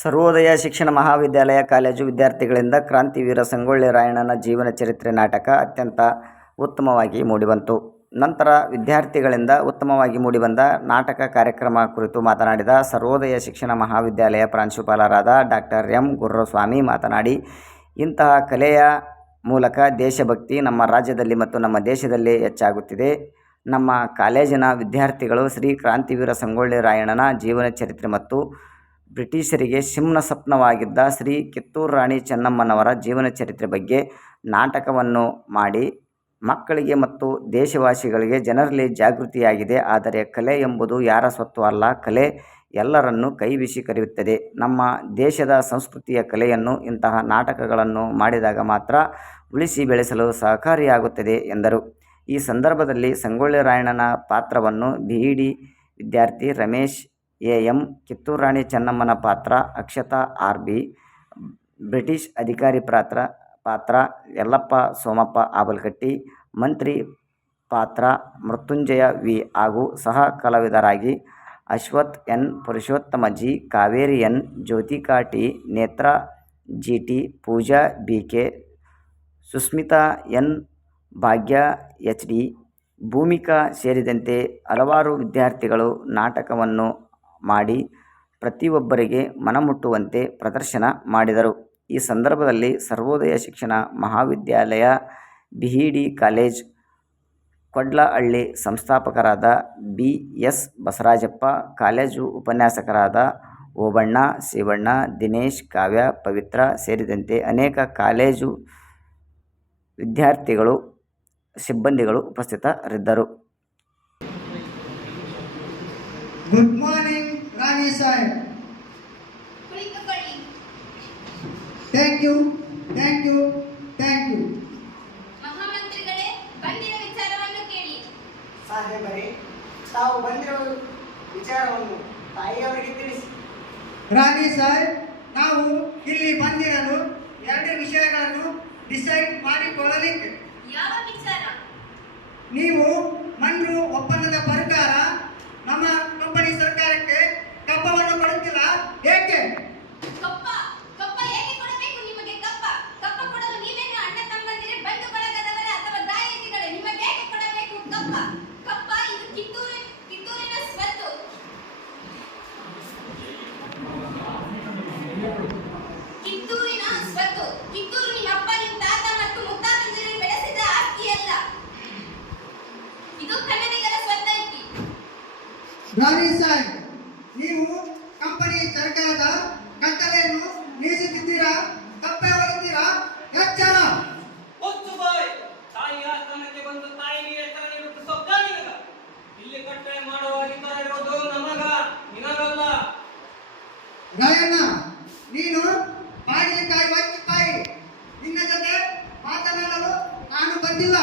ಸರ್ವೋದಯ ಶಿಕ್ಷಣ ಮಹಾವಿದ್ಯಾಲಯ ಕಾಲೇಜು ವಿದ್ಯಾರ್ಥಿಗಳಿಂದ ಕ್ರಾಂತಿವೀರ ಸಂಗೊಳ್ಳಿ ರಾಯಣ್ಣನ ಜೀವನ ಚರಿತ್ರೆ ನಾಟಕ ಅತ್ಯಂತ ಉತ್ತಮವಾಗಿ ಮೂಡಿಬಂತು. ನಂತರ ವಿದ್ಯಾರ್ಥಿಗಳಿಂದ ಉತ್ತಮವಾಗಿ ಮೂಡಿಬಂದ ನಾಟಕ ಕಾರ್ಯಕ್ರಮ ಕುರಿತು ಮಾತನಾಡಿದ ಸರ್ವೋದಯ ಶಿಕ್ಷಣ ಮಹಾವಿದ್ಯಾಲಯ ಪ್ರಾಂಶುಪಾಲರಾದ ಡಾಕ್ಟರ್ ಎಂ ಗುರುಸ್ವಾಮಿ ಮಾತನಾಡಿ, ಇಂತಹ ಕಲೆಯ ಮೂಲಕ ದೇಶಭಕ್ತಿ ನಮ್ಮ ರಾಜ್ಯದಲ್ಲಿ ಮತ್ತು ನಮ್ಮ ದೇಶದಲ್ಲಿ ಹೆಚ್ಚಾಗುತ್ತಿದೆ. ನಮ್ಮ ಕಾಲೇಜಿನ ವಿದ್ಯಾರ್ಥಿಗಳು ಶ್ರೀ ಕ್ರಾಂತಿವೀರ ಸಂಗೊಳ್ಳಿ ರಾಯಣ್ಣನ ಜೀವನ ಚರಿತ್ರೆ ಮತ್ತು ಬ್ರಿಟಿಷರಿಗೆ ಸಿಂಹ ಸ್ವಪ್ನವಾಗಿದ್ದ ಶ್ರೀ ಕಿತ್ತೂರು ರಾಣಿ ಚೆನ್ನಮ್ಮನವರ ಜೀವನ ಚರಿತ್ರೆ ಬಗ್ಗೆ ನಾಟಕವನ್ನು ಮಾಡಿ ಮಕ್ಕಳಿಗೆ ಮತ್ತು ದೇಶವಾಸಿಗಳಿಗೆ ಜನರಲ್ಲಿ ಜಾಗೃತಿಯಾಗಿದೆ. ಆದರೆ ಕಲೆ ಎಂಬುದು ಯಾರ ಸ್ವತ್ತು ಅಲ್ಲ. ಕಲೆ ಎಲ್ಲರನ್ನು ಕೈ ಬೀಸಿ ಕರೆಯುತ್ತದೆ. ನಮ್ಮ ದೇಶದ ಸಂಸ್ಕೃತಿಯ ಕಲೆಯನ್ನು ಇಂತಹ ನಾಟಕಗಳನ್ನು ಮಾಡಿದಾಗ ಮಾತ್ರ ಉಳಿಸಿ ಬೆಳೆಸಲು ಸಹಕಾರಿಯಾಗುತ್ತದೆ ಎಂದರು. ಈ ಸಂದರ್ಭದಲ್ಲಿ ಸಂಗೊಳ್ಳಿ ರಾಯಣ್ಣನ ಪಾತ್ರವನ್ನು ಬಿ ಇ ಡಿ ವಿದ್ಯಾರ್ಥಿ ರಮೇಶ್ ಎ ಎಂ ಕಿತ್ತೂರು ರಾಣಿ ಚೆನ್ನಮ್ಮನ ಪಾತ್ರ, ಅಕ್ಷತಾ, ಆರ್ ಬಿ, ಬ್ರಿಟಿಷ್ ಅಧಿಕಾರಿ ಪಾತ್ರ ಪಾತ್ರ, ಯಲ್ಲಪ್ಪ, ಸೋಮಪ್ಪ, ಆಬಲ್ಕಟ್ಟಿ, ಮಂತ್ರಿ ಪಾತ್ರ, ಮೃತ್ಯುಂಜಯ ವಿ ಹಾಗೂ ಸಹ ಕಲಾವಿದರಾಗಿ Ashwath N Purushottama G, Kaveri N Jyothika T, Netra G T, Pooja B K, Sushmita N Bhagya H D, Bhumika ಸೇರಿದಂತೆ ಹಲವಾರು ವಿದ್ಯಾರ್ಥಿಗಳು ನಾಟಕವನ್ನು ಮಾಡಿ ಪ್ರತಿಯೊಬ್ಬರಿಗೆ ಮನಮುಟ್ಟುವಂತೆ ಪ್ರದರ್ಶನ ಮಾಡಿದರು. ಈ ಸಂದರ್ಭದಲ್ಲಿ Sarvodaya Shikshana Mahavidyalaya B E college, Kodlahalli ಸಂಸ್ಥಾಪಕರಾದ ಬಿ ಎಸ್ ಬಸರಾಜಪ್ಪ ಕಾಲೇಜು ಉಪನ್ಯಾಸಕರಾದ ಓಬಣ್ಣ, ಶಿವಣ್ಣ, ದಿನೇಶ್, ಕಾವ್ಯ, ಪವಿತ್ರ ಸೇರಿದಂತೆ ಅನೇಕ ಕಾಲೇಜು ವಿದ್ಯಾರ್ಥಿಗಳು, ಸಿಬ್ಬಂದಿಗಳು ಉಪಸ್ಥಿತರಿದ್ದರು. ಗುಡ್ ಮಾರ್ನಿಂಗ್ ರಾಣಿ Saheb. Thank you thank you thank you ಮಹಾಮಂತ್ರಿಗಳೇ ಬಂದಿರ ವಿಚಾರವನ್ನು ಕೇಳಿ. ಸಾಹೇಬರೇ ತಾವು ಬಂದಿರುವ ವಿಚಾರವನ್ನು ತಾಯಿಯವರಿಗೆ ತಿಳಿಸಿ. ರಾಣಿ ಸಾಹೇಬ್ ನಾವು ಇಲ್ಲಿ ಬಂದಿರಲು ಎರಡು ವಿಷಯಗಳನ್ನು ಡಿಸೈಡ್ ಮಾಡಿಕೊಳ್ಳಲಿಕ್ಕೆ. ಯಾವ ವಿಚಾರ? ನೀವು ಮಂಡ್ರು ಒಪ್ಪಂದದ ಸಾಹೇಬ್ ನೀವು ಕಂಪನಿ ಸರ್ಕಾರದ ಕಟ್ಟಲೆಯನ್ನು ನೀಡುತ್ತಿದ್ದೀರಾ ತಪ್ಪೆ ಹೊಡೆದಿರಾ ಎಚ್ಚರ! ಒತ್ತು ಬಾಯ್! ತಾಯಿಯ ಸ್ಥಾನಕ್ಕೆ ಬಂದು ತಾಯಿಗೆ ಎತ್ತರ ನೀಡುತ್ತ ಇಲ್ಲಿ ಕಟ್ಟಳೆ ಮಾಡುವ ಅಧಿಕಾರ ಇರೋದು ನಮಗ ನಿನಗಲ್ಲ. ರಾಯಣ್ಣ ನೀನು ಬಾಗಿಲಿಕಾಯಿ ಕಾಯಿ ನಿನ್ನ ಜೊತೆ ಮಾತನಾಡಲು ನಾನು ಬಂದಿಲ್ಲ.